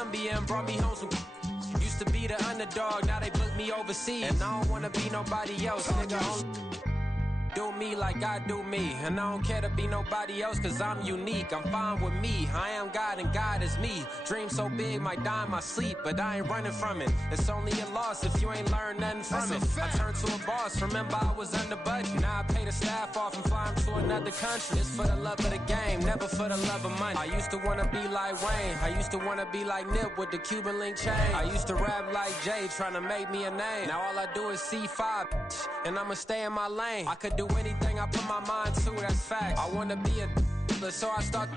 Columbia and brought me home some. Used to be the underdog, now they book me overseas. And I don't wanna be nobody else, nigga. Do me like I do me, and I don't care to be nobody else, cause I'm unique. I'm fine with me, I am God and God is me. Dream so big, might die in my sleep, but I ain't running from it. It's only a loss if you ain't learned nothing from it. I turned to a boss, remember I was under budget. Now I pay the staff off and fly them to another country. It's for the love of the game, never for the love of money. I used to wanna be like Wayne, I used to wanna be like Nip with the Cuban link chain. I used to rap like Jay, trying to make me a name. Now all I do is C5, and I'ma stay in my lane. I could do anything I put my mind to, that's fact. I wanna be a so I start.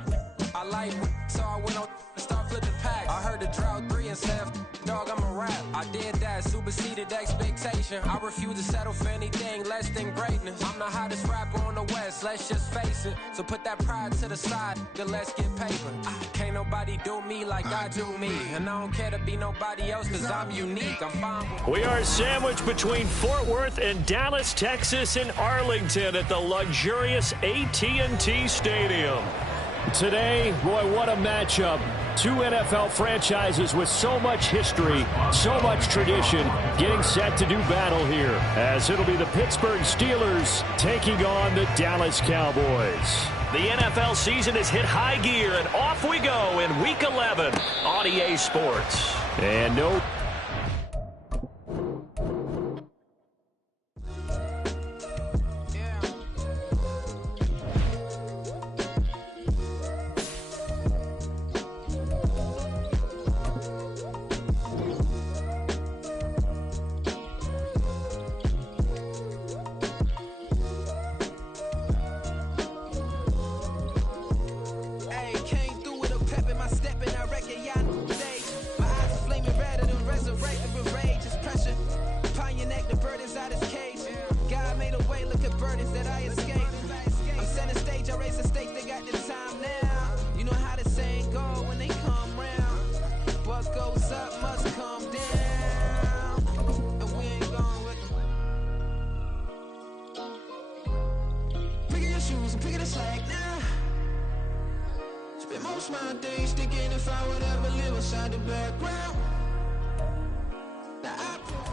I like, so I went on and start flipping packs. I heard the drought 3 and said, dog, I'm a rap. I did that, superseded expectation. I refuse to settle for anything less than greatness. I'm the hottest rapper on the West, let's just face it. So put that pride to the side, then let's get paper. Can't nobody do me like I do me. And I don't care to be nobody else, cause I'm unique. I'm fine with. We are sandwiched between Fort Worth and Dallas, Texas, and Arlington at the luxurious AT&T Stadium. Today, boy, what a matchup. Two NFL franchises with so much history, so much tradition, getting set to do battle here, as it'll be the Pittsburgh Steelers taking on the Dallas Cowboys. The NFL season has hit high gear, and off we go in Week 11 on EA Sports. And no...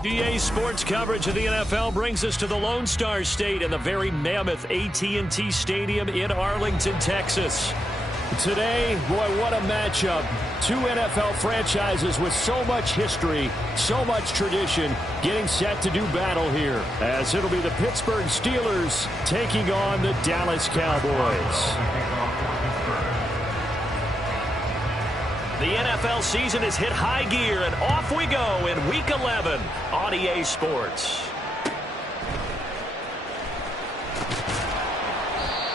EA Sports coverage of the NFL brings us to the Lone Star State and the very mammoth AT&T Stadium in Arlington, Texas. Today, boy, what a matchup. Two NFL franchises with so much history, so much tradition, getting set to do battle here, as it'll be the Pittsburgh Steelers taking on the Dallas Cowboys. The NFL season has hit high gear, and off we go in Week 11 on EA Sports.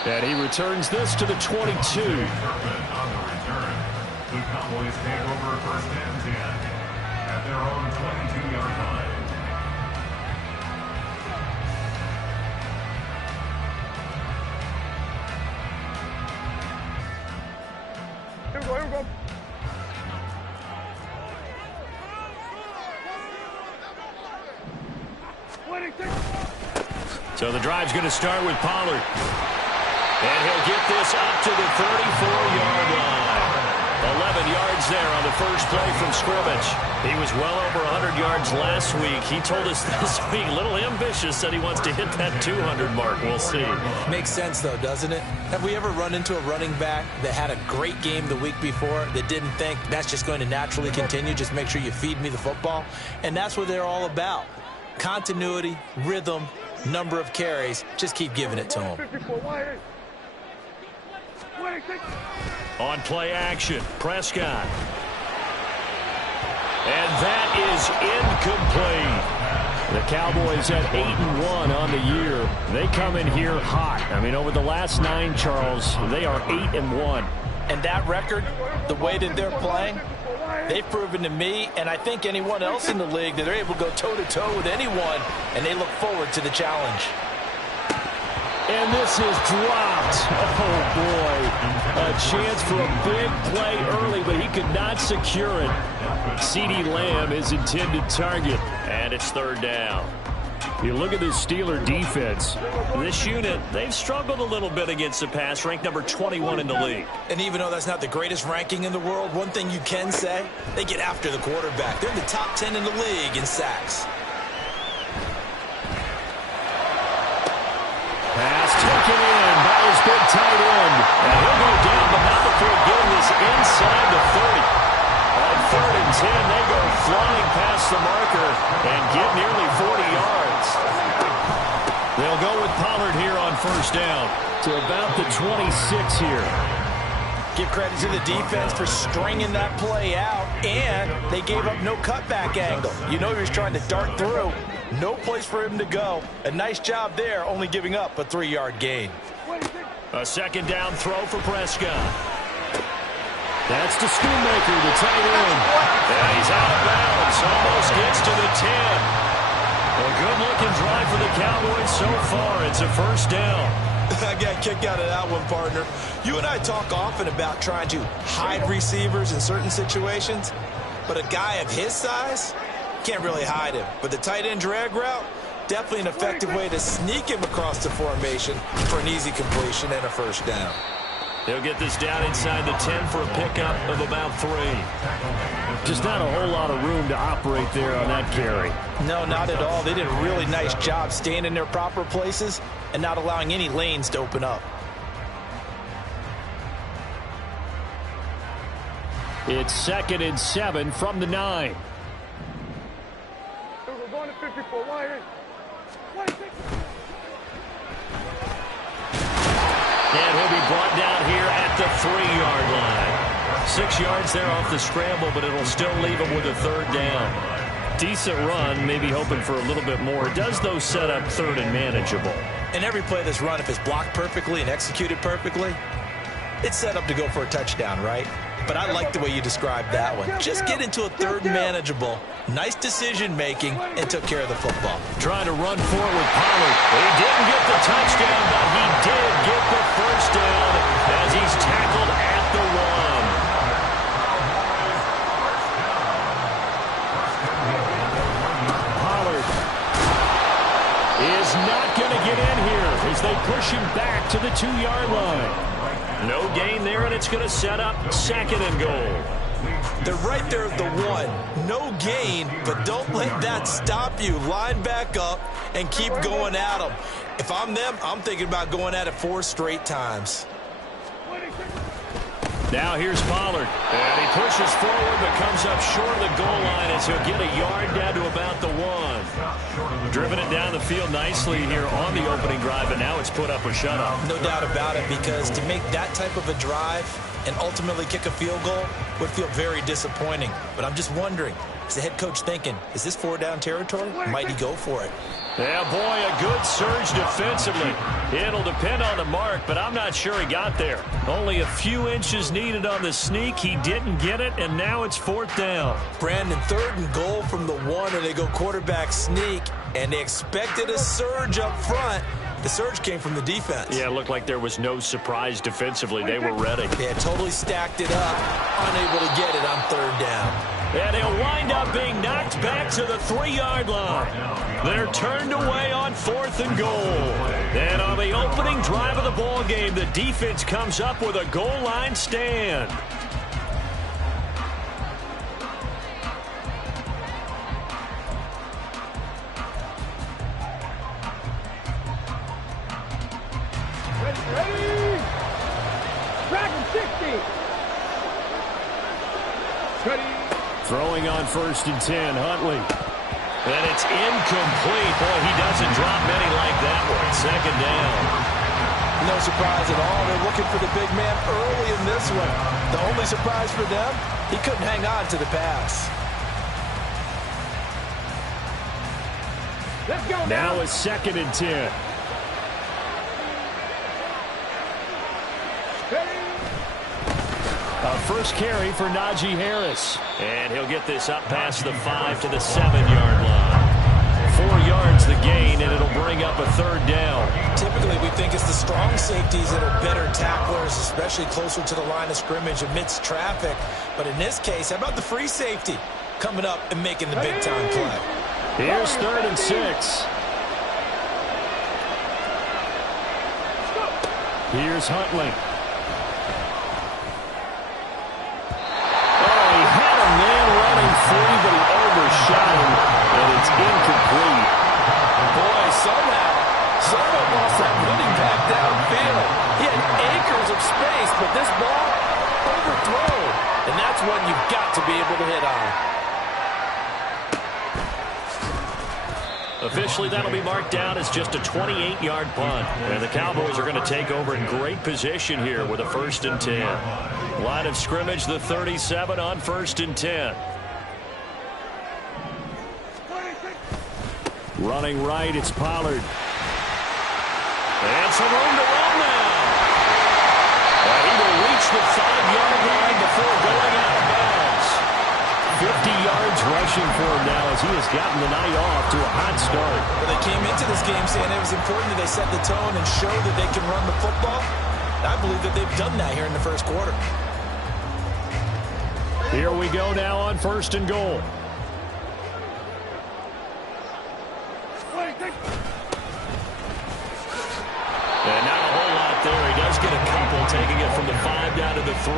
And he returns this to the 22. On the return, the Cowboys take over first and 10 at their own 22-yard line. Here we go, here we go. So the drive's going to start with Pollard. And he'll get this up to the 34-yard line. 11 yards there on the first play from scrimmage. He was well over 100 yards last week. He told us this week, a little ambitious, said he wants to hit that 200 mark. We'll see. Makes sense, though, doesn't it? Have we ever run into a running back that had a great game the week before that didn't think that's just going to naturally continue? Just make sure you feed me the football. And that's what they're all about. Continuity, rhythm, number of carries. Just keep giving it to him. On play action, Prescott. And that is incomplete. The Cowboys at 8-1 on the year. They come in here hot. I mean, over the last 9, Charles, they are 8-1. And that record, the way that they're playing, they've proven to me, and I think anyone else in the league, that they're able to go toe-to-toe with anyone, and they look forward to the challenge. And this is dropped. Oh, boy. A chance for a big play early, but he could not secure it. CeeDee Lamb is intended target, and it's third down. You look at this Steeler defense. This unit, they've struggled a little bit against the pass, ranked number 21 in the league. And even though that's not the greatest ranking in the world, one thing you can say, they get after the quarterback. They're in the top 10 in the league in sacks. Pass taken in by his big tight end. And he'll go down, but not before getting this inside the 30. On 3rd and 10, they go flying past the marker and get nearly 40 yards. They'll go with Pollard here on 1st down to about the 26 here. Give credit to the defense for stringing that play out, and they gave up no cutback angle. You know he was trying to dart through. No place for him to go. A nice job there, only giving up a 3-yard gain. A 2nd down throw for Prescott. That's to Schoonmaker, the tight end. And he's out of bounds. Almost gets to the 10. A good-looking drive for the Cowboys so far. It's a 1st down. I got kicked out of that one, partner. You and I talk often about trying to hide receivers in certain situations, but a guy of his size can't really hide him. But the tight end drag route, definitely an effective way to sneak him across the formation for an easy completion and a 1st down. They'll get this down inside the 10 for a pickup of about 3. Just not a whole lot of room to operate there on that carry. No, not at all. They did a really nice job staying in their proper places and not allowing any lanes to open up. It's 2nd and 7 from the 9. We're going to 54. Why? And he'll be brought down here at the 3-yard line. 6 yards there off the scramble, but it'll still leave him with a 3rd down. Decent run, maybe hoping for a little bit more. It does, though, set up 3rd and manageable. And every play that's run, if it's blocked perfectly and executed perfectly, it's set up to go for a touchdown, right? But I like the way you described that one. Just get into a 3rd and manageable, nice decision-making, and took care of the football. Trying to run forward with Pollard. He didn't get the touchdown, but he did get the 1st down as he's tackled at the 1. Pollard is not going to get in here as they push him back to the 2-yard line. No gain there, and it's going to set up 2nd and goal. They're right there at the 1. No gain, but don't let that stop you. Line back up and keep going at them. If I'm them, I'm thinking about going at it 4 straight times. Now here's Pollard, and he pushes forward but comes up short of the goal line as he'll get a yard down to about the 1. Driven it down the field nicely here on the opening drive, and now it's put up or shut up. No doubt about it, because to make that type of a drive and ultimately kick a field goal would feel very disappointing. But I'm just wondering, is the head coach thinking, is this 4-down territory? Might he go for it? Yeah, boy, a good surge defensively. It'll depend on the mark, but I'm not sure he got there. Only a few inches needed on the sneak. He didn't get it, and now it's 4th down. Brandon, 3rd and goal from the 1, and they go quarterback sneak, and they expected a surge up front. The surge came from the defense. Yeah, it looked like there was no surprise defensively. They were ready. They had totally stacked it up, unable to get it on 3rd down. And he'll wind up being knocked back to the 3-yard line. They're turned away on 4th and goal. And on the opening drive of the ball game, the defense comes up with a goal line stand. Ready! Dragon 60! Ready! Throwing on 1st and 10, Huntley. And it's incomplete. Boy, he doesn't drop many like that one. 2nd down. No surprise at all. They're looking for the big man early in this one. The only surprise for them, he couldn't hang on to the pass. Let's go Now it's 2nd and 10. A first carry for Najee Harris. And he'll get this up past the 5 to the 7-yard line. 4 yards the gain, and it'll bring up a 3rd down. Typically, we think it's the strong safeties that are better tacklers, especially closer to the line of scrimmage amidst traffic. But in this case, how about the free safety coming up and making the big-time play? Here's 3rd and 6. Here's Huntley. Oh, he had a man running free, but he overshot him, and it's incomplete. Boy, someone lost that running back downfield. He had acres of space, but this ball overthrown. And that's one you've got to be able to hit on. Officially, that'll be marked down as just a 28-yard punt. And the Cowboys are going to take over in great position here with a 1st and 10. Line of scrimmage, the 37 on 1st and 10. Running right, it's Pollard. And some room to run now. And he will reach the 5-yard line before going out of bounds. 50 yards rushing for him now as he has gotten the night off to a hot start. Well, they came into this game saying it was important that they set the tone and show that they can run the football. I believe that they've done that here in the first quarter. Here we go now on 1st and goal. And not a whole lot there. He does get a couple, taking it from the 5 down to the 3.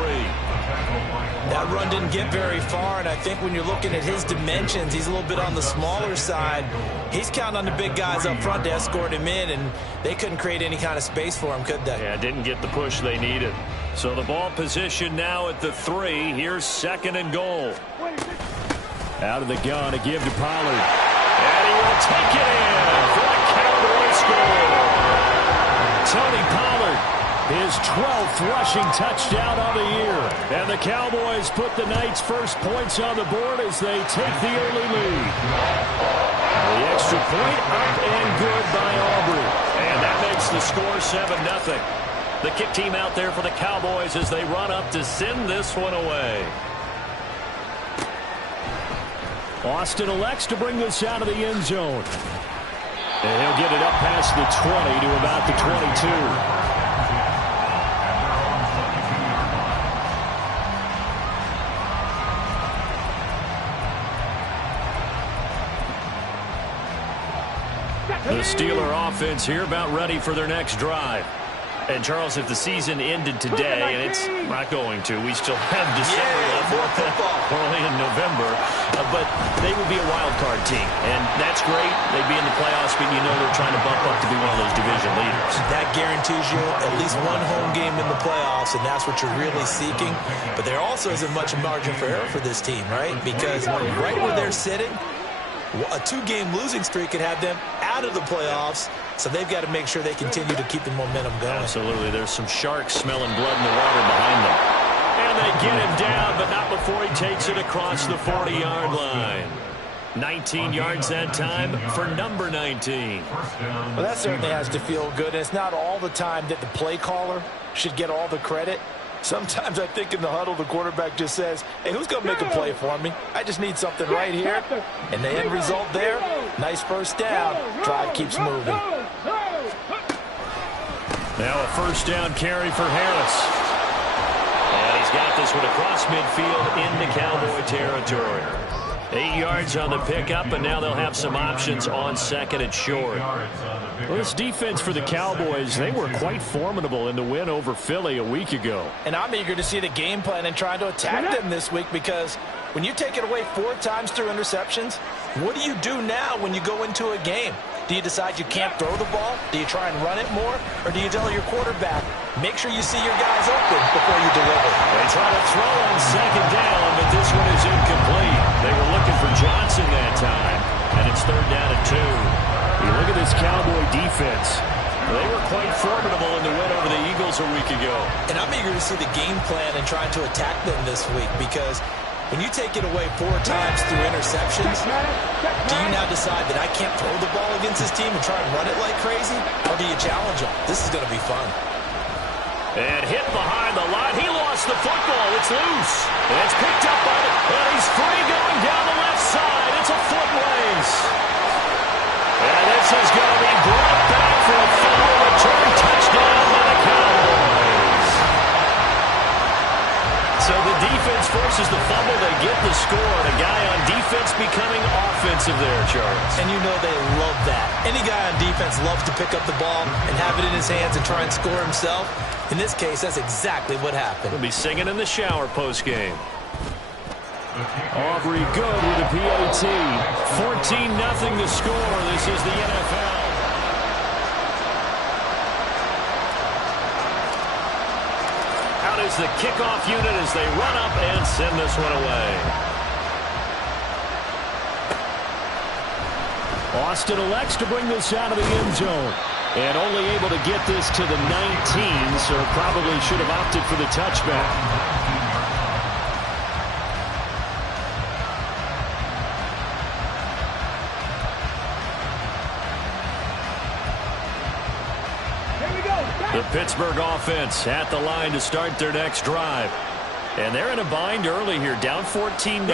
That run didn't get very far, and I think when you're looking at his dimensions, he's a little bit on the smaller side. He's counting on the big guys up front to escort him in, and they couldn't create any kind of space for him, could they? Yeah, didn't get the push they needed. So the ball position now at the 3. Here's 2nd and goal. Out of the gun, a give to Pollard. And he will take it in for a Cowboy score. Tony Pollard, his 12th rushing touchdown of the year. And the Cowboys put the night's first points on the board as they take the early lead. The extra point up and good by Aubrey. And that makes the score 7-0. The kick team out there for the Cowboys as they run up to send this one away. Austin elects to bring this out of the end zone. And he'll get it up past the 20 to about the 22. The Steeler offense here about ready for their next drive. And, Charles, if the season ended today, and it's not going to, we still have December left, early in November, but they would be a wild card team. And that's great. They'd be in the playoffs, but you know they're trying to bump up to be one of those division leaders. That guarantees you at least one home game in the playoffs, and that's what you're really seeking. But there also isn't much margin for error for this team, right? Because right where they're sitting, a 2-game losing streak could have them out of the playoffs, so they've got to make sure they continue to keep the momentum going. Absolutely. There's some sharks smelling blood in the water behind them. And they get him down, but not before he takes it across the 40-yard line. 19 yards that time for number 19. Well, that certainly has to feel good. And it's not all the time that the play caller should get all the credit. Sometimes I think in the huddle, the quarterback just says, hey, who's going to make a play for me? I just need something right here. And the end result there, nice first down. Drive keeps moving. Now a first down carry for Harris. And he's got this one across midfield into Cowboy territory. 8 yards on the pickup, and now they'll have some options on 2nd and short. Well, this defense for the Cowboys, they were quite formidable in the win over Philly a week ago. And I'm eager to see the game plan and trying to attack them this week, because when you take it away 4 times through interceptions, what do you do now when you go into a game? Do you decide you can't throw the ball? Do you try and run it more? Or do you tell your quarterback, make sure you see your guys open before you deliver? They try to throw on 2nd down, but this one is incomplete. They were looking for Johnson that time, and it's 3rd down and 2. You look at this Cowboy defense. They were quite formidable in the win over the Eagles a week ago. And I'm eager to see the game plan and trying to attack them this week, because when you take it away 4 times through interceptions, do you now decide that I can't throw the ball against this team and try and run it like crazy? Or do you challenge them? This is going to be fun. And hit behind the line. He lost the football. It's loose. And it's picked up by the... And he's free going down the left side. It's a foot race. And this is going to be brought back for a final return touchdown by the Cowboys. So the defense forces forces the fumble. They get the score. And a guy on defense becoming offensive there, Charles. And you know they love that. Any guy on defense loves to pick up the ball and have it in his hands and try and score himself. In this case, that's exactly what happened. He'll be singing in the shower postgame. Aubrey good with a PAT. 14-0 the score. This is the NFL. Out is the kickoff unit as they run up and send this one away. Austin elects to bring this out of the end zone. And only able to get this to the 19, so probably should have opted for the touchback. The Pittsburgh offense at the line to start their next drive. And they're in a bind early here, down 14-0.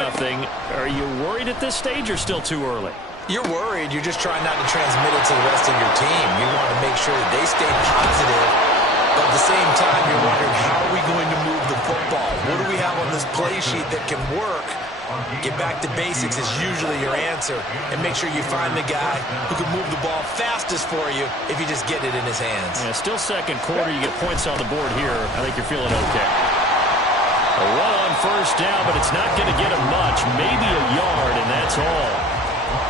Are you worried at this stage or still too early? You're worried. You're just trying not to transmit it to the rest of your team. You want to make sure that they stay positive, but at the same time, you're wondering, how are we going to move the football? What do we have on this play sheet that can work? Get back to basics is usually your answer, and make sure you find the guy who can move the ball fastest for you if you just get it in his hands. Yeah, still second quarter. You get points on the board here. I think you're feeling okay. A run on first down, but it's not going to get him much. Maybe a yard, and that's all.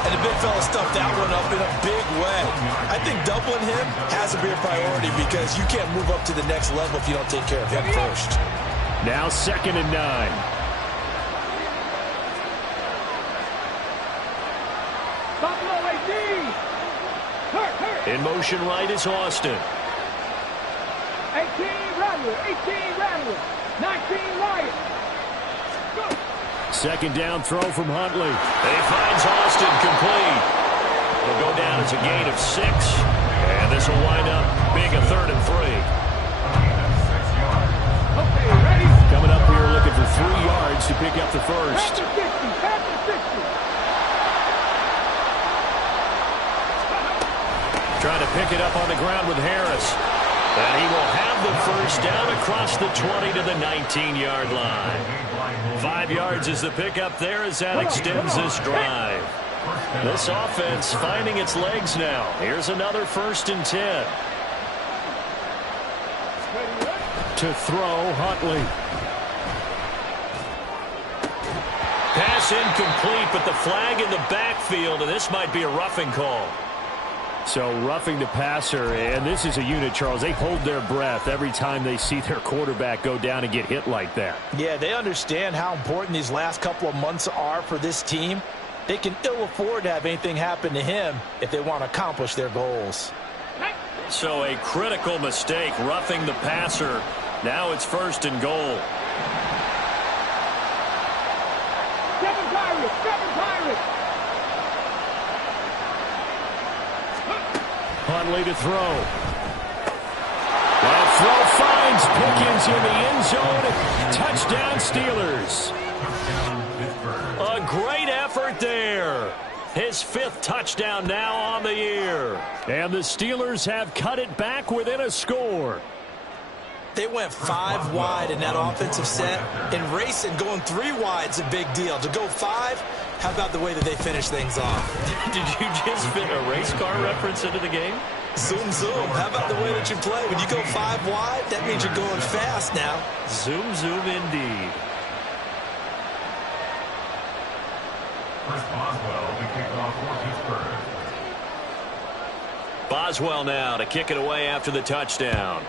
And the big fella stuffed that one up in a big way. I think doubling him has to be a priority because you can't move up to the next level if you don't take care of him first. Now 2nd and 9. In motion right is Austin. 18 Rattler, 18 Rattler, 19 Wyatt. Go. Second down throw from Huntley. He finds Austin complete. It'll go down as a gain of 6. And this will wind up being a 3rd and 3. Okay, ready? Coming up here looking for 3 yards to pick up the first. Pass the 60. Trying to pick it up on the ground with Harris. And he will have the first down across the 20 to the 19-yard line. 5 yards is the pickup there as that extends this drive. This offense finding its legs now. Here's another 1st and 10. To throw, Huntley. Pass incomplete, but the flag in the backfield, and this might be a roughing call. So roughing the passer, and this is a unit, Charles. They hold their breath every time they see their quarterback go down and get hit like that. Yeah, they understand how important these last couple of months are for this team. They can ill afford to have anything happen to him if they want to accomplish their goals. So a critical mistake, roughing the passer. Now it's 1st and goal. 7 Pirates. Huntley to throw. That throw finds Pickens in the end zone. Touchdown, Steelers. A great effort there. His 5th touchdown now on the year. And the Steelers have cut it back within a score. They went 5 wide in that offensive set. And racing, going 3 wide is a big deal. To go 5, how about the way that they finish things off? Did you just fit a race car reference into the game? Zoom, zoom. How about the way that you play? When you go 5 wide, that means you're going fast now. Zoom, zoom indeed. Chris Boswell to kick off for Pittsburgh. Boswell now to kick it away after the touchdown.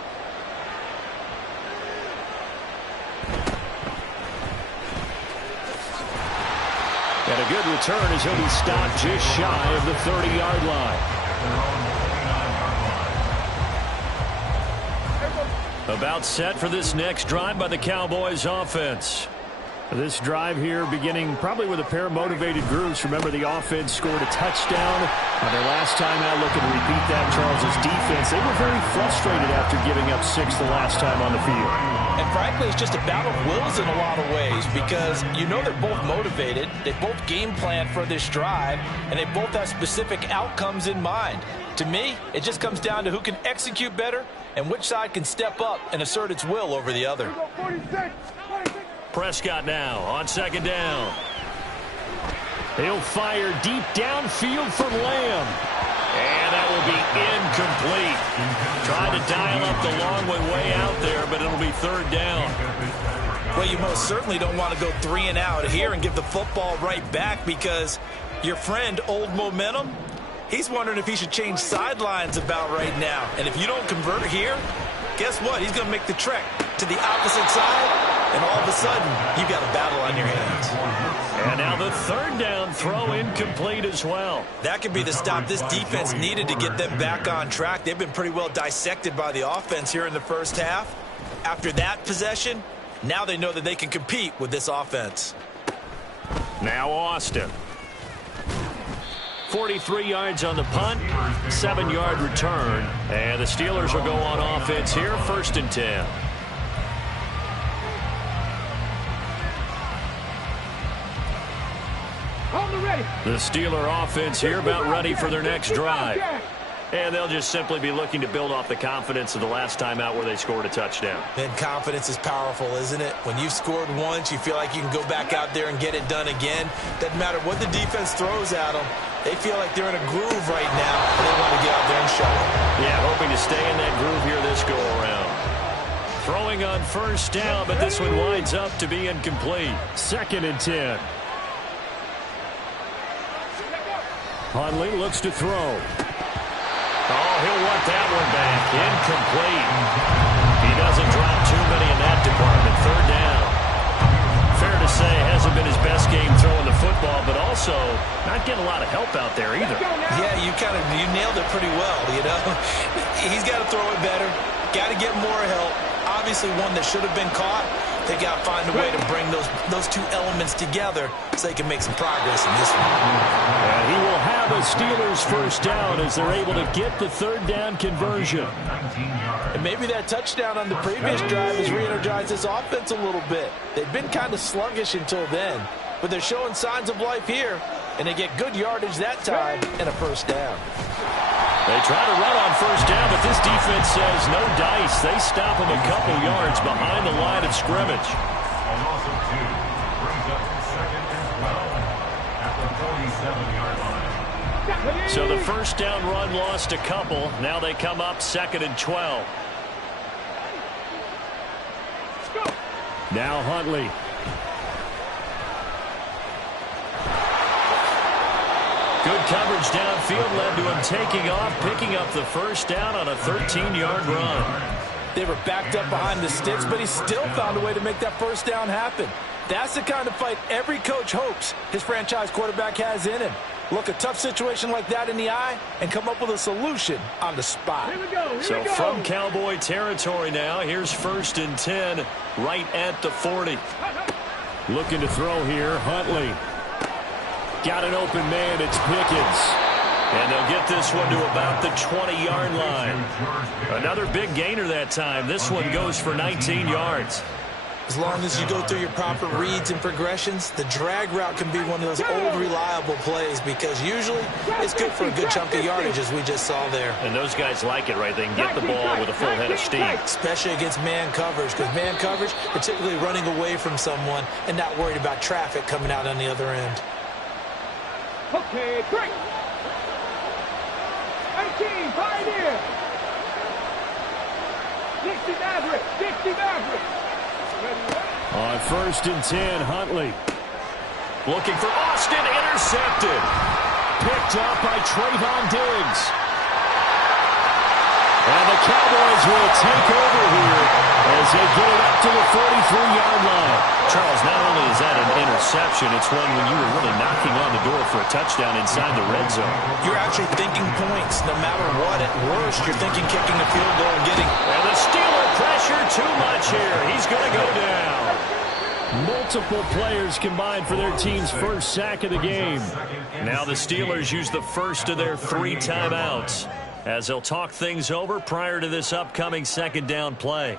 And a good return as he'll be stopped just shy of the 30-yard line. About set for this next drive by the Cowboys offense. This drive here beginning probably with a pair of motivated groups. Remember, the offense scored a touchdown. On their last time out, looking to repeat that, Charles' defense. They were very frustrated after giving up 6 the last time on the field. And frankly, it's just a battle of wills in a lot of ways because you know they're both motivated. They both game plan for this drive, and they both have specific outcomes in mind. To me, it just comes down to who can execute better and which side can step up and assert its will over the other. Prescott now on second down. He'll fire deep downfield for Lamb. And that will be incomplete. Tried to dial up the long way out there, but it'll be third down. Well, you most certainly don't want to go 3 and out here and give the football right back, because your friend, Old Momentum, he's wondering if he should change sidelines about right now. And if you don't convert here, guess what? He's going to make the trek to the opposite side, and all of a sudden, you've got a battle on your hands. And now the third down throw incomplete as well. That could be the stop this defense needed to get them back on track. They've been pretty well dissected by the offense here in the first half. After that possession, now they know that they can compete with this offense. Now Austin. 43 yards on the punt, 7-yard return. And the Steelers will go on offense here, 1st and 10. The Steeler offense here about ready for their next drive. And they'll just simply be looking to build off the confidence of the last time out where they scored a touchdown. And confidence is powerful, isn't it? When you've scored once, you feel like you can go back out there and get it done again. Doesn't matter what the defense throws at them. They feel like they're in a groove right now, and they want to get out there and show it. Yeah, hoping to stay in that groove here this go-around. Throwing on 1st down, but this one winds up to be incomplete. 2nd and 10. Hundley looks to throw. Oh, he'll want that one back. Incomplete. He doesn't drop too many in that department. 3rd down. Fair to say, hasn't been his best game throwing the football, but also not getting a lot of help out there either. Yeah, you nailed it pretty well, you know. He's got to throw it better. Got to get more help. Obviously one that should have been caught. They got to find a way to bring those two elements together so they can make some progress in this one. And he will have a Steelers 1st down as they're able to get the 3rd down conversion. And maybe that touchdown on the previous drive has re-energized this offense a little bit. They've been kind of sluggish until then, but they're showing signs of life here, and they get good yardage that time and a 1st down. They try to run on 1st down, but this defense says no dice. They stop them a couple yards behind the line of scrimmage. A loss of 2 brings up 2nd and 12 at the 47-yard line. So the 1st down run lost a couple. Now they come up 2nd and 12. Now Huntley. Good coverage downfield led to him taking off, picking up the 1st down on a 13-yard run. They were backed up behind the sticks, but he still found a way to make that 1st down happen. That's the kind of fight every coach hopes his franchise quarterback has in him. Look a tough situation like that in the eye and come up with a solution on the spot. So from Cowboy territory now, here's 1st and 10 right at the 40. Looking to throw here, Huntley. Got an open man, it's Pickens. And they'll get this one to about the 20-yard line. Another big gainer that time. This one goes for 19 yards. As long as you go through your proper reads and progressions, the drag route can be one of those old reliable plays, because usually it's good for a good chunk of yardage, as we just saw there. And those guys like it, right? They can get the ball with a full head of steam. Especially against man coverage, because man coverage, particularly running away from someone and not worried about traffic coming out on the other end. Okay, great. 18, Pioneer. 60 Maverick, 60 Maverick. On 1st and 10, Huntley. Looking for Austin, intercepted. Picked up by Trayvon Diggs. And the Cowboys will take over here as they get it up to the 43-yard line. Charles, not only is that an interception, it's one when you were really knocking on the door for a touchdown inside the red zone. You're actually thinking points no matter what. At worst, you're thinking kicking a field goal and getting... And the Steeler pressure too much here. He's going to go down. Multiple players combined for their team's 1st sack of the game. Now the Steelers use the first of their 3 timeouts as they'll talk things over prior to this upcoming 2nd down play.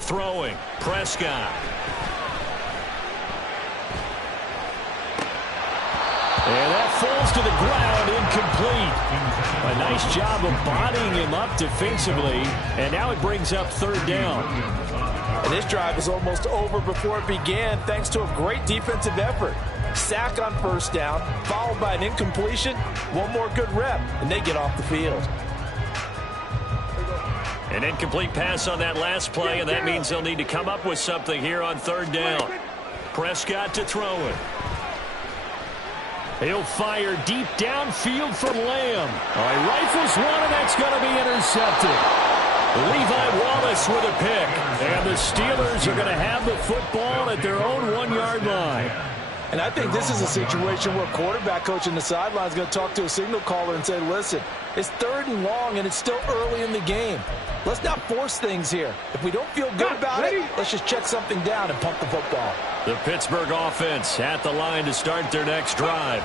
Throwing, Prescott. And that falls to the ground, incomplete. A nice job of bodying him up defensively, and now it brings up third down. And this drive is almost over before it began, thanks to a great defensive effort. Sack on first down, followed by an incompletion, one more good rep, and they get off the field. An incomplete pass on that last play, and that means they'll need to come up with something here on third down. Prescott to throw it. He'll fire deep downfield from Lamb. He rifles one, and that's going to be intercepted. Levi Wallace with a pick. And the Steelers are going to have the football at their own 1-yard line. And I think this is a situation where quarterback coach in the sideline is going to talk to a signal caller and say, listen, it's 3rd and long, and it's still early in the game. Let's not force things here. If we don't feel good about it, let's just check something down and pump the football. The Pittsburgh offense at the line to start their next drive.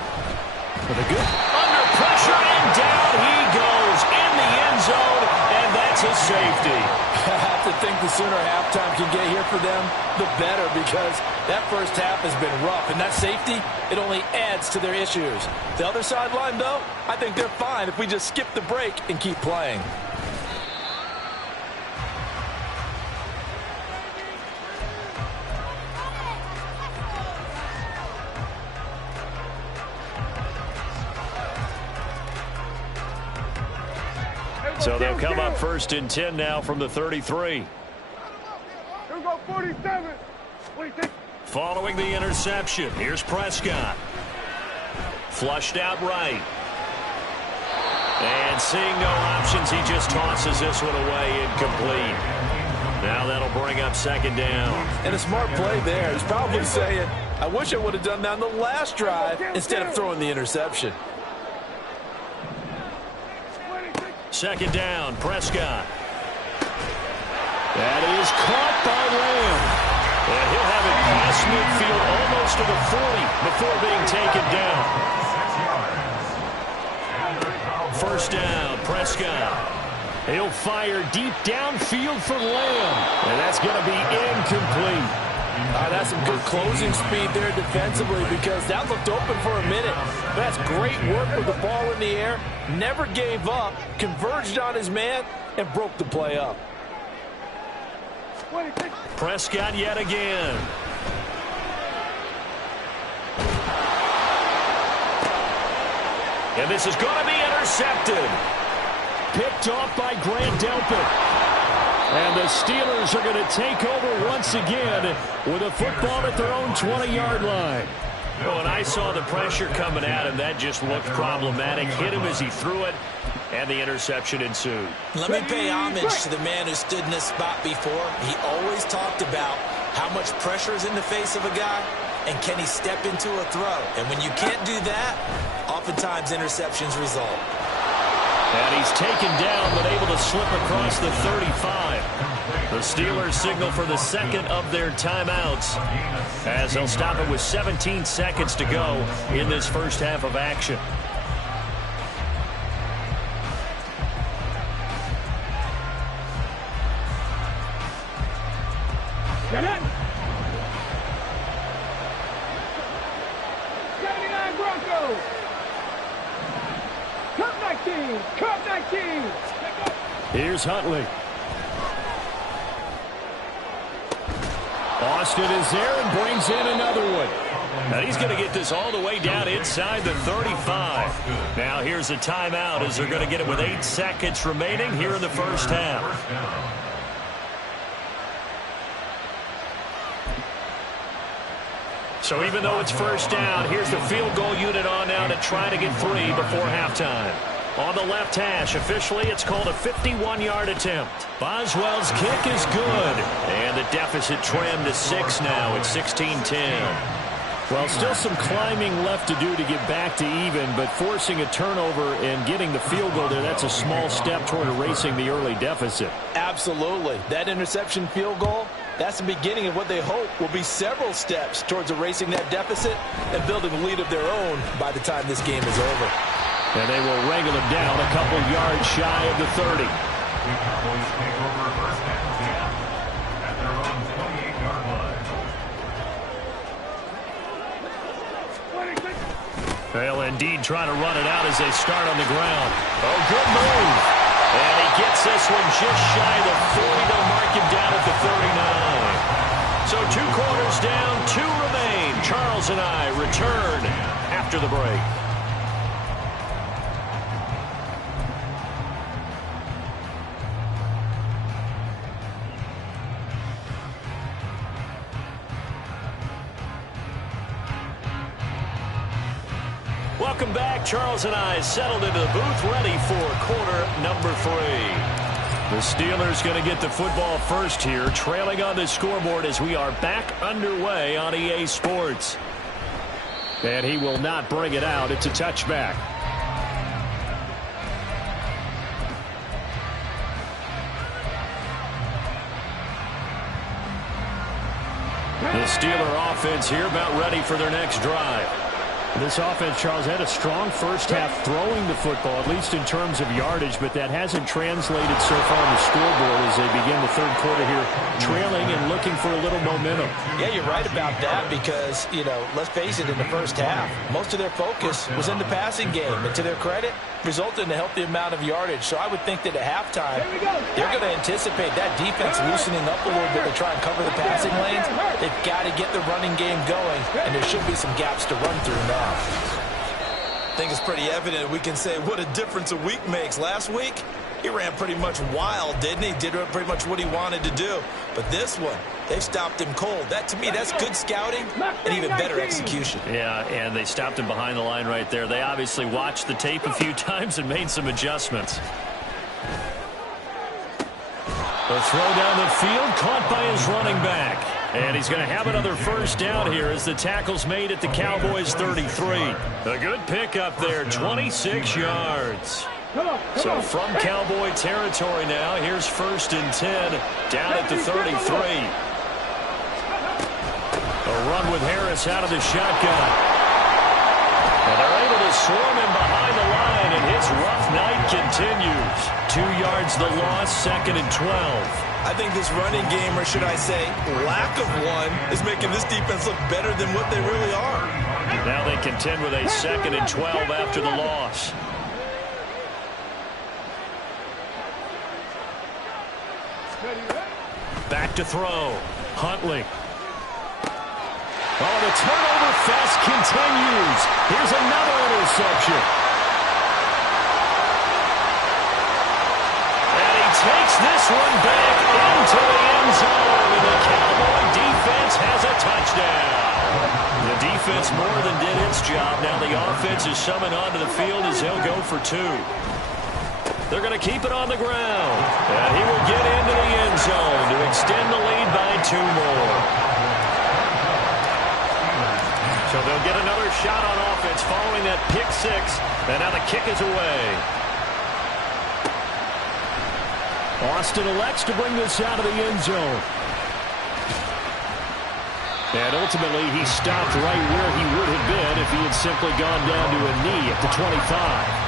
With a good under pressure, and down he goes in the end zone, and that's a safety. I have to think the sooner halftime can get here for them, the better, because that first half has been rough, and that safety, it only adds to their issues. The other sideline, though, I think they're fine if we just skip the break and keep playing. So they'll come up 1st and 10 now from the 33. Here we go, 47. Following the interception, here's Prescott. Flushed out right. And seeing no options, he just tosses this one away, incomplete. Now that'll bring up 2nd down. And a smart play there. He's probably saying, I wish I would have done that on the last drive instead of throwing the interception. 2nd down, Prescott. That is caught by Lamb. And he'll have it past midfield almost to the 40 before being taken down. 1st down, Prescott. He'll fire deep downfield for Lamb. And that's going to be incomplete. That's some good closing speed there defensively, because that looked open for a minute. That's great work with the ball in the air. Never gave up, converged on his man, and broke the play up. Prescott yet again. And this is going to be intercepted. Picked off by Grant Delpit. And the Steelers are going to take over once again with a football at their own 20-yard line. Oh, and I saw the pressure coming at him. That just looked problematic. Hit him as he threw it, and the interception ensued. Let me pay homage to the man who stood in this spot before. He always talked about how much pressure is in the face of a guy, and can he step into a throw. And when you can't do that, oftentimes interceptions result. And he's taken down, but able to slip across the 35. The Steelers signal for the 2nd of their timeouts, as they'll stop it with 17 seconds to go in this first half of action. Get it! 79 Broncos! Cup 19! Cup 19! Here's Huntley. Austin is there and brings in another one. And he's going to get this all the way down inside the 35. Now here's a timeout as they're going to get it with 8 seconds remaining here in the first half. So even though it's first down, here's the field goal unit on now to try to get 3 before halftime. On the left hash, officially, it's called a 51-yard attempt. Boswell's kick is good. And the deficit trimmed to 6 now at 16-10. Well, still some climbing left to do to get back to even, but forcing a turnover and getting the field goal there, that's a small step toward erasing the early deficit. Absolutely. That interception field goal, that's the beginning of what they hope will be several steps towards erasing that deficit and building a lead of their own by the time this game is over. And they will wrangle him down a couple yards shy of the 30. The Cowboys take over first and 10 at their own 28-yard line. They'll indeed try to run it out as they start on the ground. Oh, good move. And he gets this one just shy of the 40. They'll mark him down at the 39. So 2 quarters down, 2 remain. Charles and I return after the break. Welcome back. Charles and I settled into the booth, ready for quarter number 3. The Steelers going to get the football first here, trailing on the scoreboard as we are back underway on EA Sports. And he will not bring it out. It's a touchback. The Steeler offense here about ready for their next drive. This offense, Charles, had a strong first half throwing the football, at least in terms of yardage, but that hasn't translated so far on the scoreboard as they begin the third quarter here, trailing and looking for a little momentum. Yeah, you're right about that because, let's face it, in the first half, most of their focus was in the passing game. And to their credit, resulted in a healthy amount of yardage. So I would think that at halftime, they're going to anticipate that defense loosening up a little bit to try and cover the passing lanes. They've got to get the running game going, and there should be some gaps to run through now. I think it's pretty evident we can say what a difference a week makes. Last week, he ran pretty much wild, didn't he? Did pretty much what he wanted to do. But this one, they stopped him cold. That, to me, that's good scouting and even better execution. Yeah, and they stopped him behind the line right there. They obviously watched the tape a few times and made some adjustments. The throw down the field, caught by his running back. And he's going to have another first down here as the tackle's made at the Cowboys 33. A good pickup there, 26 yards. So from Cowboy territory now, here's 1st and 10 down at the 33. A run with Harris out of the shotgun. And they're able to swarm him behind the line, and his rough night continues. 2 yards the loss, 2nd and 12. I think this running game, or should I say lack of one, is making this defense look better than what they really are. Now they contend with a 2nd and 12 after the loss. Back to throw. Huntley. Oh, the turnover fest continues. Here's another interception. And he takes this one back into the end zone. And the Cowboy defense has a touchdown. The defense more than did its job. Now the offense is summoned onto the field as they'll go for 2. They're going to keep it on the ground. And he will get into the end zone to extend the lead by 2 more. So they'll get another shot on offense following that pick 6. And now the kick is away. Austin elects to bring this out of the end zone. And ultimately, he stopped right where he would have been if he had simply gone down to a knee at the 25.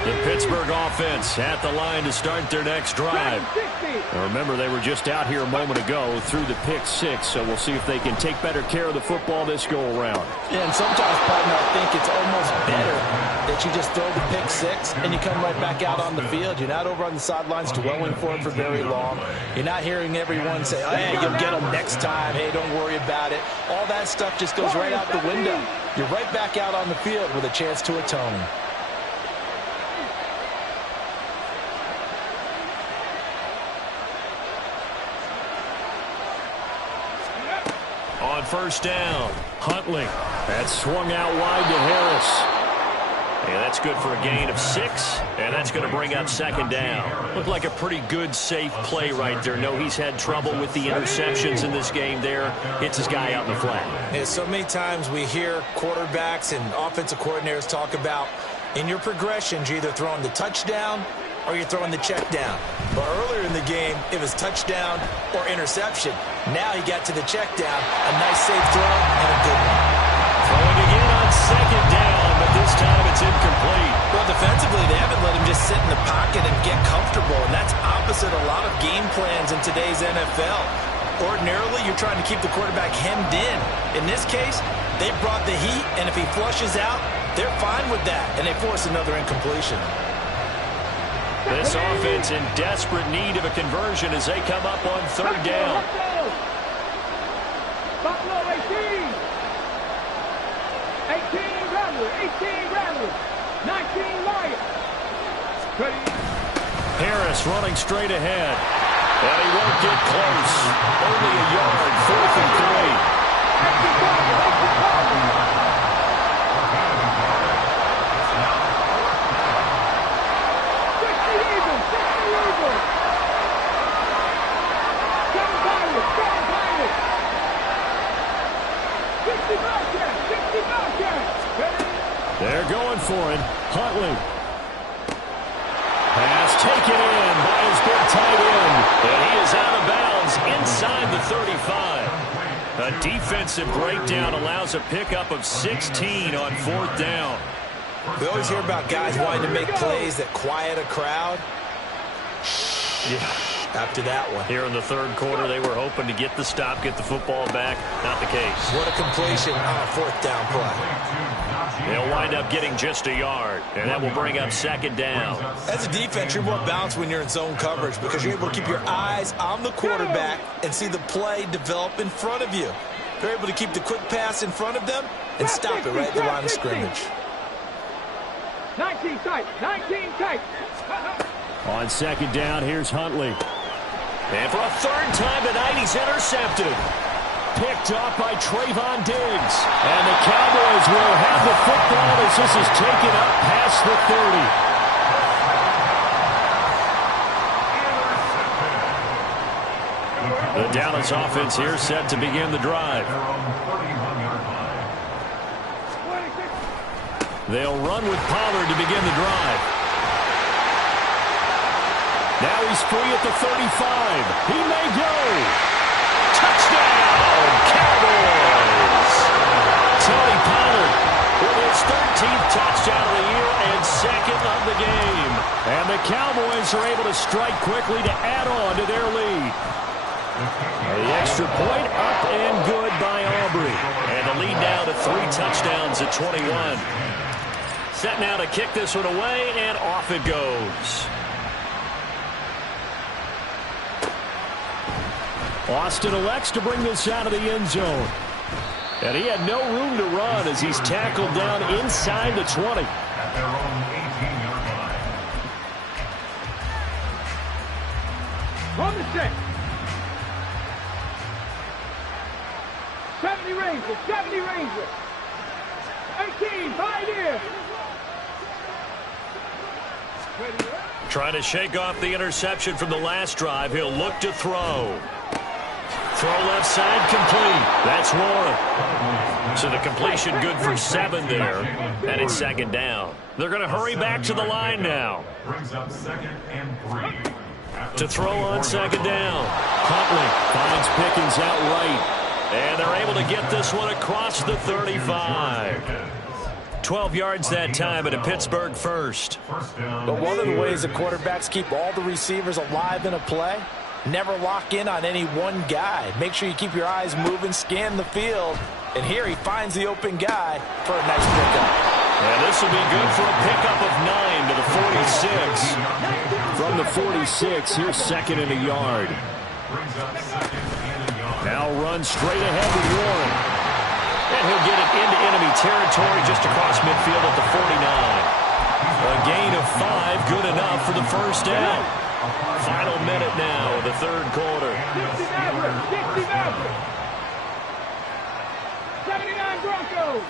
The Pittsburgh offense at the line to start their next drive. Now remember, they were just out here a moment ago through the pick 6, so we'll see if they can take better care of the football this go-around. Yeah, and sometimes, partner, I think it's almost better that you just throw the pick 6 and you come right back out on the field. You're not over on the sidelines dwelling for it for very long. You're not hearing everyone say, oh, hey, you'll get them next time. Hey, don't worry about it. All that stuff just goes right out the window. You're right back out on the field with a chance to atone. On 1st down, Huntley. That's swung out wide to Harris. And that's good for a gain of 6, and that's going to bring up 2nd down. Looked like a pretty good, safe play right there. No, he's had trouble with the interceptions in this game there. Hits his guy out in the flat. Yeah, so many times we hear quarterbacks and offensive coordinators talk about in your progressions, you're either throwing the touchdown or you're throwing the check down. But earlier in the game, it was touchdown or interception. Now he got to the check down, a nice safe throw and a good one. Throwing again on 2nd down, but this time it's incomplete. Well, defensively, they haven't let him just sit in the pocket and get comfortable, and that's opposite a lot of game plans in today's NFL. ordinarily you're trying to keep the quarterback hemmed in. In this case, they brought the heat, and if he flushes out, they're fine with that, and they force another incompletion. This offense in desperate need of a conversion as they come up on third down. Buffalo 18. 18 Rattlers. 18 Rattlers. 19 Lions. Harris running straight ahead. And he won't get close. Only a yard, 4th and 3. They're going for it. Huntley. Pass taken in by his big tight end. And he is out of bounds inside the 35. A defensive breakdown allows a pickup of 16 on 4th down. We always hear about guys wanting to make plays that quiet a crowd. Yeah. After that one. Here in the third quarter, they were hoping to get the stop, get the football back. Not the case. What a completion on a 4th down play. They'll wind up getting just a yard, and that will bring up 2nd down. As a defense, you're more balanced when you're in zone coverage because you're able to keep your eyes on the quarterback and see the play develop in front of you. You're able to keep the quick pass in front of them and stop it right at the line of scrimmage. 19 tight. 19 tight. On 2nd down, here's Huntley. And for a 3rd time tonight, he's intercepted. Picked off by Trayvon Diggs. And the Cowboys will have the football as this is taken up past the 30. The Dallas offense here set to begin the drive. They'll run with Pollard to begin the drive. Now he's free at the 35. He may go. Touchdown, Cowboys! Tony Pollard with his 13th touchdown of the year and 2nd of the game. And the Cowboys are able to strike quickly to add on to their lead. The extra point up and good by Aubrey. And the lead now to 3 touchdowns at 21. Set now to kick this one away, and off it goes. Austin elects to bring this out of the end zone. And he had no room to run as he's tackled down inside the 20. At their own 18-yard line. On the 6. 70 Rangers. 70 Rangers. 18. 5 years. Trying to shake off the interception from the last drive. He'll look to throw. Throw left side complete. That's Warren. So the completion good for 7 there. And it's 2nd down. They're going to hurry back to the line now. Brings up 2nd and 3. To throw on 2nd down. Huntley finds Pickens out right. And they're able to get this one across the 35. 12 yards that time and a Pittsburgh first. But one of the ways the quarterbacks keep all the receivers alive in a play, never lock in on any one guy. Make sure you keep your eyes moving, scan the field. And here he finds the open guy for a nice pickup. And this will be good for a pickup of 9 to the 46. From the 46, here's 2nd and a yard. Now run straight ahead with Warren. And he'll get it into enemy territory just across midfield at the 49. A gain of 5, good enough for the first down. Final minute now of the third quarter. 60 Mavericks. 79 Broncos.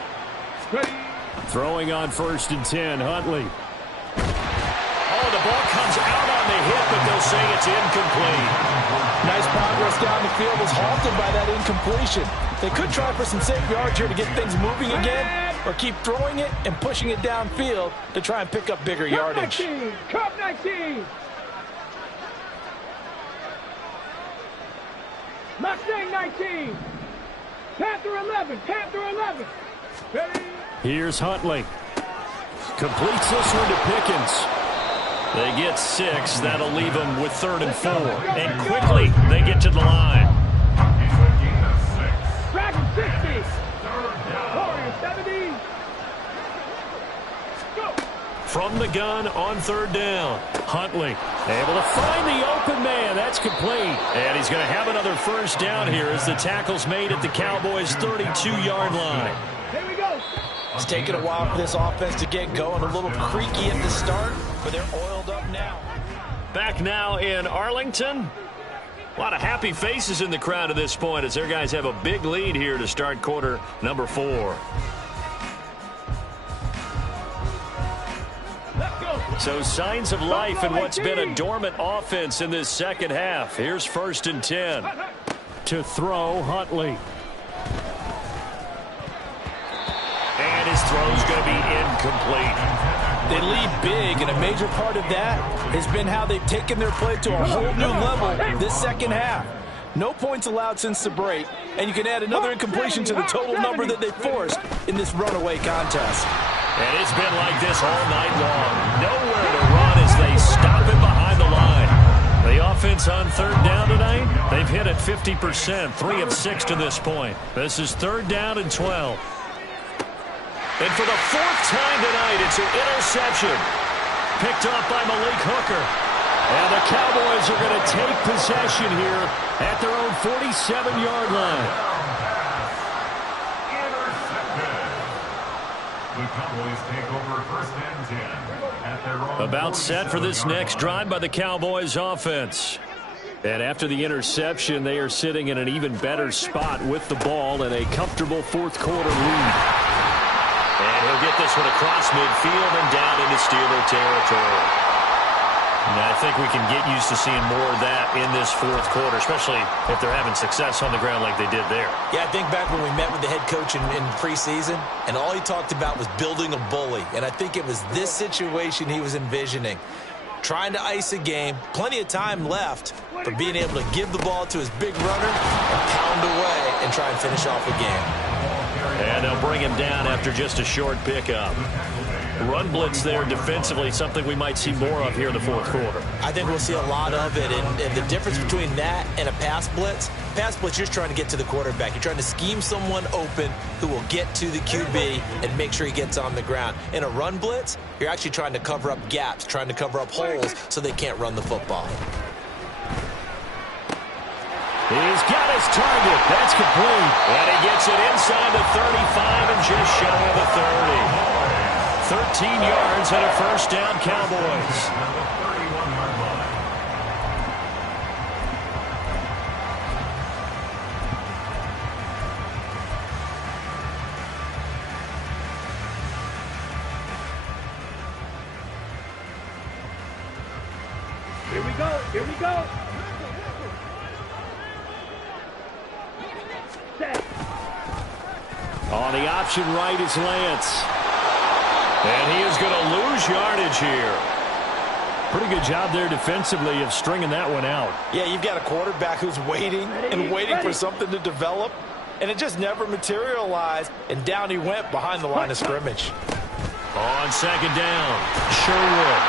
Throwing on 1st and 10, Huntley. Oh, the ball comes out on the hit, but they'll say it's incomplete. Nice progress down the field was halted by that incompletion. They could try for some safe yards here to get things moving again, or keep throwing it and pushing it downfield to try and pick up bigger yardage. 19. Cup 19. Mustang 19. Panther 11. Panther 11. Ready? Here's Huntley. Completes this one to Pickens. They get 6. That'll leave them with 3rd and 4. And quickly, they get to the line. from the gun on third down. Huntley able to find the open man. That's complete. And he's going to have another first down here as the tackle's made at the Cowboys' 32-yard line. Here we go. It's taken a while for this offense to get going. A little creaky at the start, but they're oiled up now. Back now in Arlington. A lot of happy faces in the crowd at this point as their guys have a big lead here to start quarter number 4. So signs of life in what's been a dormant offense in this second half. Here's 1st and 10. To throw, Huntley. And his throw's going to be incomplete. They lead big, and a major part of that has been how they've taken their play to a whole new level this second half. No points allowed since the break, and you can add another incompletion to the total number that they forced in this runaway contest. And it's been like this all night long. Nowhere to run as they stop it behind the line. The offense on third down tonight, they've hit it 50%, 3 of 6 to this point. This is 3rd down and 12. And for the 4th time tonight, it's an interception. Picked up by Malik Hooker. And the Cowboys are going to take possession here at their own 47-yard line. The Cowboys take over 1st and 10 at their own. About set for this next drive by the Cowboys offense. And after the interception, they are sitting in an even better spot with the ball and a comfortable 4th quarter lead. And he'll get this one across midfield and down into Steeler territory. And I think we can get used to seeing more of that in this 4th quarter, especially if they're having success on the ground like they did there. Yeah, I think back when we met with the head coach in preseason, and all he talked about was building a bully. And I think it was this situation he was envisioning. Trying to ice a game, plenty of time left, but being able to give the ball to his big runner and pound away and try and finish off a game. And they'll bring him down after just a short pickup. Run blitz there defensively, something we might see more of here in the 4th quarter. I think we'll see a lot of it, and the difference between that and a pass blitz, you're just trying to get to the quarterback. You're trying to scheme someone open who will get to the QB and make sure he gets on the ground. In a run blitz, you're actually trying to cover up gaps, trying to cover up holes so they can't run the football. He's got his target. That's complete. And he gets it inside the 35 and just shy of the 30. 13 yards and a first down, Cowboys. Here we go. Here we go. Set. On the option right is Lance. And he is going to lose yardage here. Pretty good job there defensively of stringing that one out. Yeah, you've got a quarterback who's waiting and waiting for something to develop, and it just never materialized, and down he went behind the line of scrimmage. On 2nd down, Sherwood.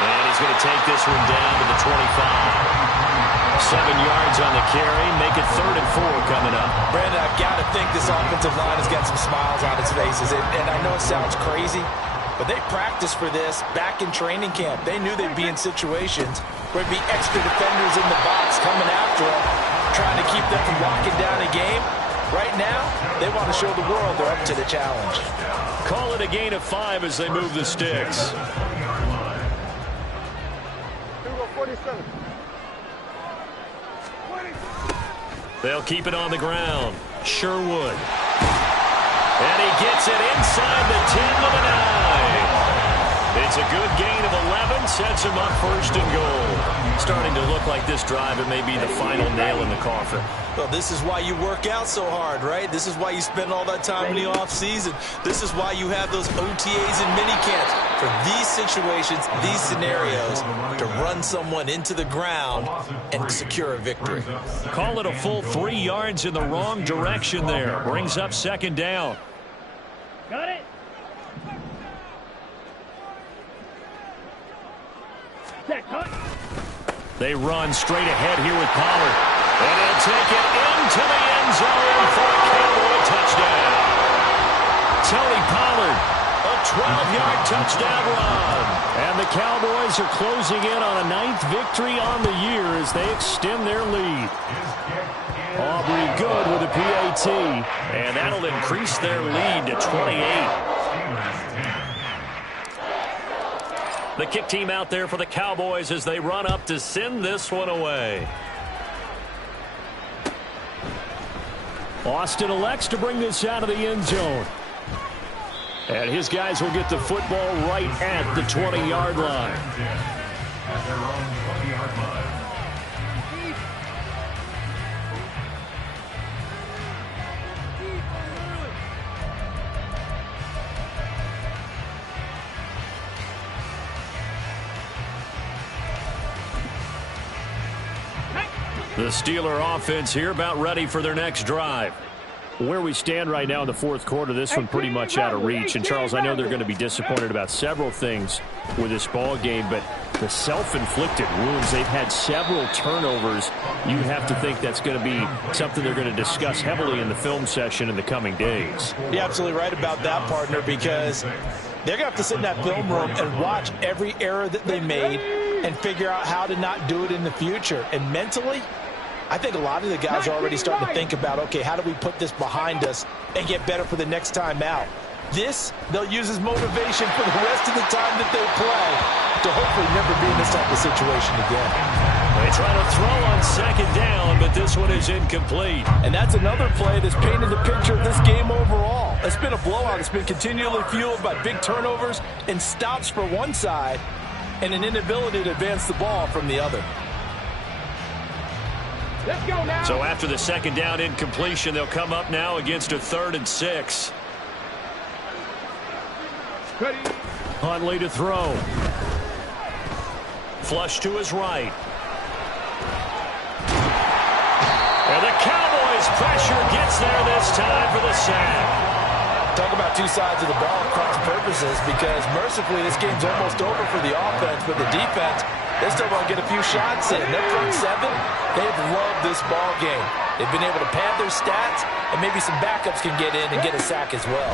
And he's going to take this one down to the 25. 7 yards on the carry, make it 3rd and 4 coming up. Brandon, I've got to think this offensive line has got some smiles on its faces, and I know it sounds crazy, but they practiced for this back in training camp. They knew they'd be in situations where there'd be extra defenders in the box coming after them, trying to keep them from locking down a game. Right now, they want to show the world they're up to the challenge. Call it a gain of 5 as they move the sticks. 47. They'll keep it on the ground. Sherwood. And he gets it inside the 10 to the 9. It's a good gain of 11, sets him up 1st and goal. Starting to look like this drive, it may be the final nail in the coffin. Well, this is why you work out so hard, right? This is why you spend all that time in the offseason. This is why you have those OTAs and minicamps. For these situations, these scenarios, to run someone into the ground and secure a victory. Call it a full 3 yards in the wrong direction there. Brings up 2nd down. Got it. Set, cut. They run straight ahead here with Pollard. And he'll take it into the end zone for a Cowboy touchdown. Tony Pollard, a 12-yard touchdown run. And the Cowboys are closing in on a 9th victory on the year as they extend their lead. Aubrey good with a PAT. And that'll increase their lead to 28. The kick team out there for the Cowboys as they run up to send this one away. Austin elects to bring this out of the end zone. And his guys will get the football right at the 20-yard line. At their own 20-yard line. The Steeler offense here about ready for their next drive. Where we stand right now in the fourth quarter, this one pretty much out of reach. And, Charles, I know they're going to be disappointed about several things with this ball game, but the self-inflicted wounds, they've had several turnovers. You have to think that's going to be something they're going to discuss heavily in the film session in the coming days. You're absolutely right about that, partner, because they're going to have to sit in that film room and watch every error that they made and figure out how to not do it in the future. And mentally, I think a lot of the guys are already starting to think about, okay, how do we put this behind us and get better for the next time out? This, they'll use as motivation for the rest of the time that they play to hopefully never be in this type of situation again. They try to throw on second down, but this one is incomplete. And that's another play that's painted the picture of this game overall. It's been a blowout. It's been continually fueled by big turnovers and stops for one side and an inability to advance the ball from the other. Let's go now. So after the second down incompletion, they'll come up now against a 3rd and 6. Ready. Huntley to throw. Flush to his right. And the Cowboys pressure gets there this time for the sack. Talk about two sides of the ball at cross purposes, because mercifully this game's almost over for the offense, but the defense, they still want to get a few shots in. Their front seven, they've loved this ball game. They've been able to pad their stats, and maybe some backups can get in and get a sack as well.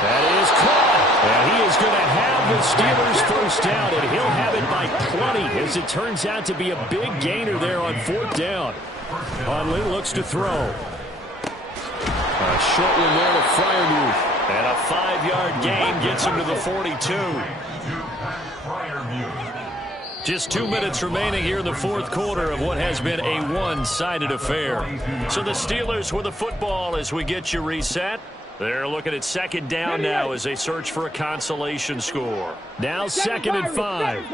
That is caught. And he is going to have the Steelers first down, and he'll have it by 20 as it turns out to be a big gainer there on 4th down. Huntley looks to throw. A short one there to Freiermuth. And a 5-yard gain gets him to the 42. Just 2 minutes remaining here in the fourth quarter of what has been a one-sided affair. So the Steelers with the football as we get you reset. They're looking at second down now as they search for a consolation score. Now 2nd and 5.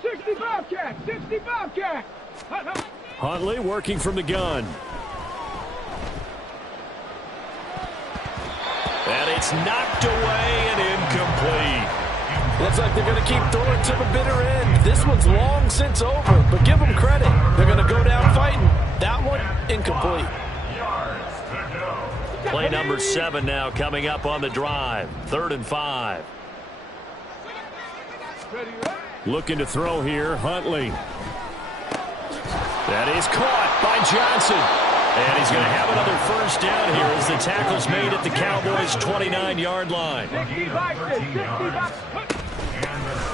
65 cat, 65 cat. Huntley working from the gun. And it's knocked away and incomplete. Looks like they're going to keep throwing to the bitter end. This one's long since over, but give them credit. They're going to go down fighting. That one, incomplete. Play number 7 now coming up on the drive. 3rd and 5. Looking to throw here, Huntley. That is caught by Johnson. And he's going to have another first down here as the tackle's made at the Cowboys' 29-yard line.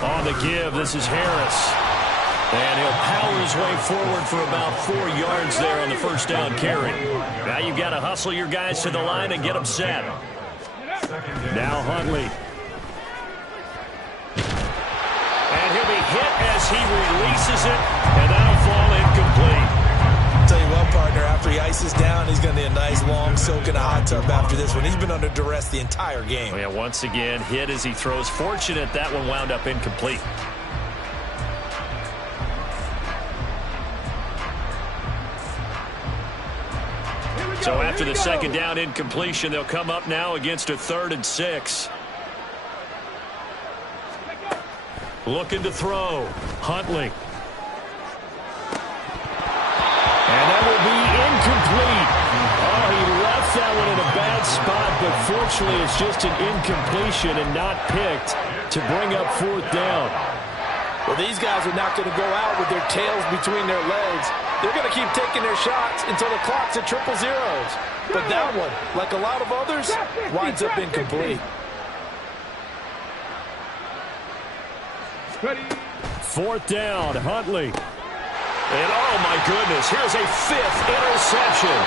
On the give, this is Harris. And he'll power his way forward for about 4 yards there on the first down carry. Now you've got to hustle your guys to the line and get them set. Now Huntley. And he'll be hit as he releases it, and that'll fall incomplete. I'll tell you what, partner, after he ices down, he's going to need a nice long soak in a hot tub after this one. He's been under duress the entire game. Oh, yeah, once again, hit as he throws. Fortunate that one wound up incomplete. So after the second down incompletion, they'll come up now against a 3rd and 6. Looking to throw. Huntley. And that will be incomplete. Oh, he left that one in a bad spot, but fortunately it's just an incompletion and not picked to bring up 4th down. Well, Well, these guys are not going to go out with their tails between their legs. They're going to keep taking their shots until the clock's at triple zeros. But that one, like a lot of others, winds up incomplete. Fourth down, Huntley. And oh my goodness, here's a fifth interception.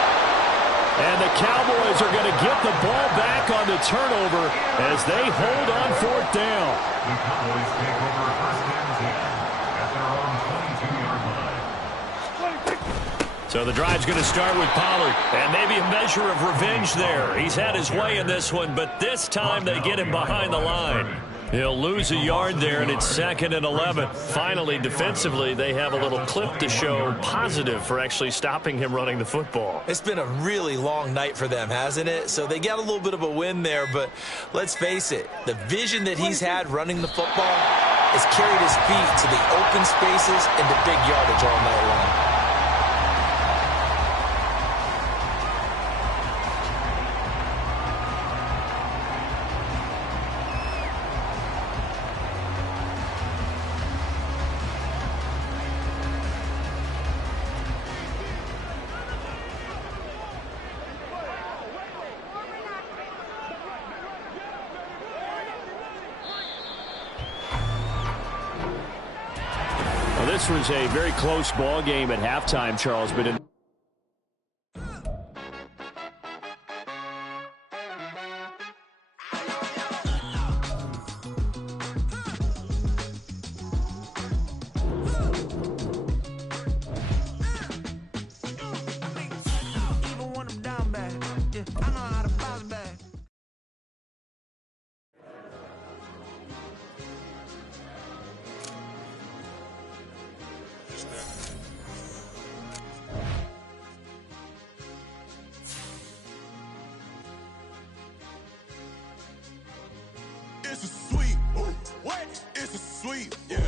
And the Cowboys are going to get the ball back on the turnover as they hold on fourth down. The Cowboys take over first and 10 at their own 22-yard line. So the drive's going to start with Pollard. And maybe a measure of revenge there. He's had his way in this one, but this time they get him behind the line. He'll lose a yard there, and it's 2nd and 11. Finally, defensively, they have a little clip to show positive for actually stopping him running the football. It's been a really long night for them, hasn't it? So they got a little bit of a win there, but let's face it, the vision that he's had running the football has carried his feet to the open spaces and the big yardage all night long. This was a very close ball game at halftime, Charles, but in It's a sweet. What? It's a sweet. Yeah.